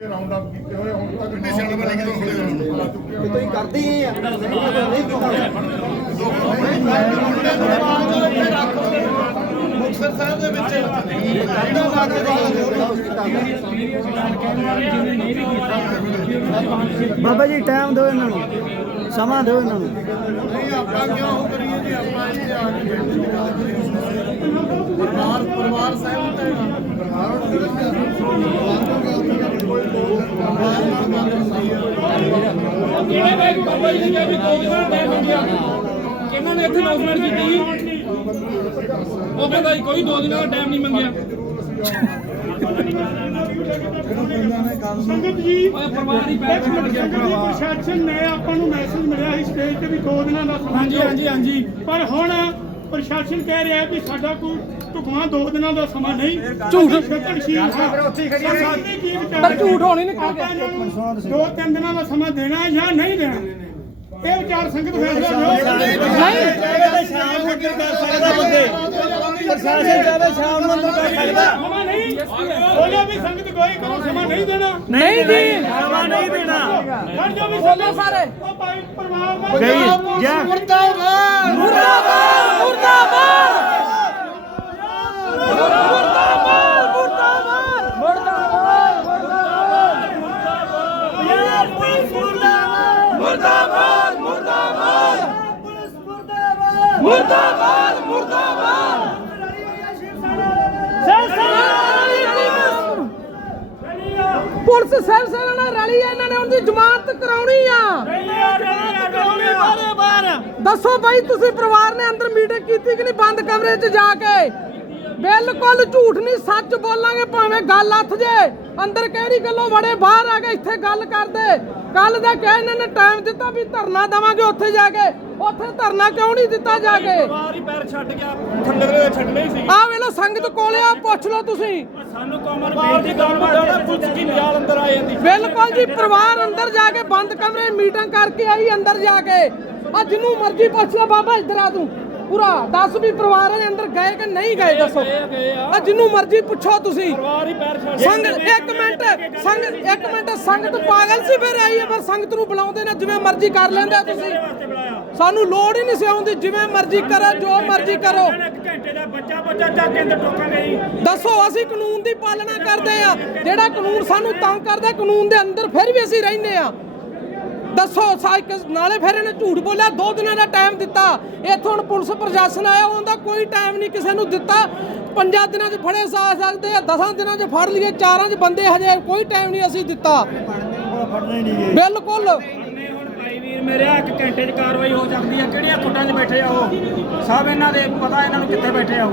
Round up ਕੀਤੇ ਹੋਏ ਹੁਣ ਤੱਕ ਨਿਸ਼ਾਨ ਵਾਲੇ ਕਿਦੋਂ ਖੜੇ ਤੁਸੀਂ ਕਰਦੇ ਹੀ ਆ। ਨਹੀਂ ਮੁਕਤਸਰ ਸਾਹਿਬ ਦੇ ਵਿੱਚ ਬਾਬਾ ਜੀ ਟਾਈਮ ਦਿਓ ਇਹਨਾਂ ਨੂੰ। ਸਮਾਂ ਦਿਓ ਇਹਨਾਂ ਨੂੰ। ਨਹੀਂ ਆਪਾਂ ਕਿਉਂ ਉਹ ਕਰੀਏ ਜੀ? ਆਪਾਂ ਇੱਥੇ ਆ ਕੇ ਬੈਠੇ ਦੀ ਗੱਲ ਕਰੀਏ। ਪਰਿਵਾਰ ਪਰਿਵਾਰ ਸਹਿਮਤ ਹੈ ਕਿਹੜੇ ਬੈਗ ਬਾਬਾ ਜੀ ਨੇ ਕਿਹਾ ਵੀ ਦੋ ਦਿਨਾਂ ਦਾ ਟਾਈਮ ਮੰਗਿਆ ਕਿਹਨਾਂ ਨੇ ਇੱਥੇ ਅਨਾਉਂਸਮੈਂਟ ਕੀਤੀ ਉਹ ਕਹਿੰਦਾ ਜੀ ਕੋਈ ਦੋ ਦਿਨਾਂ ਦਾ ਟਾਈਮ ਨਹੀਂ ਮੰਗਿਆ। ਸੰਗਤ ਜੀ ਓਏ ਪਰਿਵਾਰ ਹੀ ਬੈਠ ਇੱਕ ਮਿੰਟ ਗਿਆ ਸੰਗਤ ਜੀ ਪ੍ਰਸ਼ਾਸਨ ਨੇ ਆਪਾਂ ਨੂੰ ਮੈਸੇਜ ਮਿਲਿਆ ਸੀ ਸਟੇਜ ਤੇ ਵੀ ਦੋ ਦਿਨਾਂ ਦਾ ਸਮਾਂ ਹਾਂਜੀ ਦਿਓ। ਹਾਂਜੀ ਹਾਂਜੀ। ਪਰ ਹੁਣ ਪ੍ਰਸ਼ਾਸਨ ਕਹਿ ਰਿਹਾ ਵੀ ਸਾਡਾ ਕੋਈ ਢੁਕਵਾਂ ਦੋ ਦਿਨਾਂ ਦਾ ਸਮਾਂ ਨਹੀਂ। ਝੂਠ। ਹਾਂ। ਕੀ ਵਿਚਾਰ ਪਰ ਝੂਠ ਹੋਣੀ ਨਹੀਂ ਨੂੰ ਦੋ ਤਿੰਨ ਦਿਨਾਂ ਦਾ ਸਮਾਂ ਦੇਣਾ ਜਾਂ ਨਹੀਂ ਦੇਣਾ? ਇਹ ਵਿਚਾਰ ਸੰਗਤ ਫੈਸਲਾ ਪ੍ਰਸ਼ਾਸਨ ਚਾਹੇ ਸ਼ਾਮ ਨੂੰ ਅੰਦਰ ਕਰ ਸਕਦਾ। ਸਮਾਂ ਨਹੀਂ। ਬੋਲਿਆ ਵੀ ਸੰਗਤ ਕੋਈ ਕਰੋ ਸਮਾਂ ਨਹੀਂ ਦੇਣਾ। ਨਹੀਂ ਜੀ। ਸਮਾਂ ਨਹੀਂ ਦੇਣਾ। ਹਰ ਜੋ ਵੀ ਬੋਲੇ ਸਾਰੇ। ਉਹ ਭਾਈ ਪਰਿਵਾਰ ਦਾ ਗਈ। ਜਾ। ਪੁਲਿਸ ਸਰ ਸਰ ਨਾਲ ਰਲੀ ਹੈ ਇਹਨਾਂ ਨੇ ਉਹਦੀ ਜ਼ਮਾਨਤ ਕਰਾਉਣੀ ਆ। ਦੱਸੋ ਬਾਈ ਤੁਸੀਂ ਪਰਿਵਾਰ ਨੇ ਅੰਦਰ ਮੀਟਿੰਗ ਕੀਤੀ ਕਿ ਨਹੀਂ ਬੰਦ ਕਮਰੇ 'ਚ ਜਾ ਕੇ? ਬਿਲਕੁਲ ਝੂਠ ਨਹੀਂ ਸੱਚ ਬੋਲਾਂਗੇ ਭਾਵੇਂ ਗੱਲ ਹੱਥ ਜੇ। ਅੰਦਰ ਕਿਹੜੀ ਗੱਲੋਂ ਵੜੇ ਬਾਹਰ ਆ ਕੇ ਇੱਥੇ ਗੱਲ ਕਰਦੇ। ਕੱਲ ਦਾ ਕਹਿ ਇਹਨਾਂ ਨੇ ਟਾਈਮ ਦਿੱਤਾ ਵੀ ਧਰਨਾ ਦੇਵਾਂਗੇ ਉੱਥੇ ਜਾ ਕੇ। ਉੱਥੇ ਧਰਨਾ ਕਿਉਂ ਨਹੀਂ ਦਿੱਤਾ ਜਾ ਕੇ? ਸਾਰੀ ਪੈਰ ਛੱਡ ਗਿਆ ਥੱਲੇ ਦੇ ਛੱਡਣੇ ਸੀ। ਆਹ ਵੇਲੋ ਸੰਗਤ ਕੋਲੇ ਆ ਪੁੱਛ ਲਓ ਤੁਸੀਂ। ਸਾਨੂੰ ਕੌਮਨ ਬੇਨਤੀ ਕਰਨ ਵਾਲਾ ਪੁੱਛ ਕੀ ਨਿਆਲ ਅੰਦਰ ਆ ਜਾਂਦੀ। ਬਿਲਕੁਲ ਜੀ ਪਰਿਵਾਰ ਅੰਦਰ ਜਾ ਕੇ ਬੰਦ ਕਮਰੇ ਮੀਟਿੰਗ ਕਰਕੇ ਆਈ ਅੰਦਰ ਜਾ ਕੇ। ਆ ਜਿੰਨੂੰ ਮਰਜ਼ੀ ਪੁੱਛ ਲੈ ਬਾਬਾ ਇੱਧਰ ਆ ਤੂੰ। ਪੂਰਾ ਦੱਸ ਵੀ ਪਰਿਵਾਰ ਦੇ ਅੰਦਰ ਗਏ ਕਿ ਨਹੀਂ ਗਏ ਦੱਸੋ। ਆ। ਜਿੰਨੂੰ ਮਰਜ਼ੀ ਪੁੱਛੋ ਤੁਸੀਂ। ਸਾਰੀ ਪੈਰ ਛੱਡ ਸੰਗਤ ਇੱਕ ਮਿੰਟ ਸੰਗਤ ਇੱਕ ਮਿੰਟ ਸੰਗਤ ਪਾਗਲ ਸੀ ਫਿਰ ਆਈ ਹੈ ਪਰ ਸੰਗਤ ਨੂੰ ਬੁਲਾਉਂਦੇ ਨੇ ਜਿਵੇਂ ਮਰਜ਼ੀ ਕਰ ਲੈਂਦੇ ਤੁਸੀਂ। ਸਾਨੂੰ ਲੋੜ ਹੀ ਨਹੀਂ ਸੀ ਆਉਂਦੀ ਜਿਵੇਂ ਮਰਜ਼ੀ ਕਰੋ ਜੋ ਮਰਜ਼ੀ ਕਰੋ। ਇੱਕ ਘੰਟੇ ਦਾ ਬੱਚਾ ਬੱਚਾ ਚੱਕ ਕੇ ਅੰਦਰ ਟੋਕਾਂਗੇ ਜੀ ਦੱਸੋ ਅਸੀਂ ਕਾਨੂੰਨ ਦੀ ਪਾਲਣਾ ਕਰਦੇ ਆ। ਜਿਹੜਾ ਕਾਨੂੰਨ ਸਾਨੂੰ ਤੰਗ ਕਰਦਾ ਕਾਨੂੰਨ ਦੇ ਅੰਦਰ ਫਿਰ ਵੀ ਅਸੀਂ ਰਹਿੰਦੇ ਆ। ਦੱਸੋ, ਸਾਈਕਲ ਨਾਲੇ ਫਿਰ ਇਹਨੇ ਝੂਠ ਬੋਲਿਆ, ਦੋ ਦਿਨਾਂ ਦਾ ਟਾਈਮ ਦਿੱਤਾ। ਇੱਥੋਂ ਹੁਣ ਪੁਲਿਸ ਪ੍ਰਸ਼ਾਸਨ ਆਇਆ ਉਹਦਾ ਕੋਈ ਟਾਈਮ ਨਹੀਂ ਕਿਸੇ ਨੂੰ ਦਿੱਤਾ। ਪੰਜਾਂ ਦਿਨਾਂ 'ਚ ਫੜੇ ਜਾ ਸਕਦੇ ਆ 10 ਦਿਨਾਂ 'ਚ ਫੜ ਲਈਏ, ਚਾਰਾਂ 'ਚ ਬੰਦੇ ਹਜੇ ਕੋਈ ਟਾਈਮ ਨਹੀਂ ਅਸੀਂ ਦਿੱਤਾ। ਬਿਲਕੁਲ। ਕਿੱਥੇ ਬੈਠੇ ਆ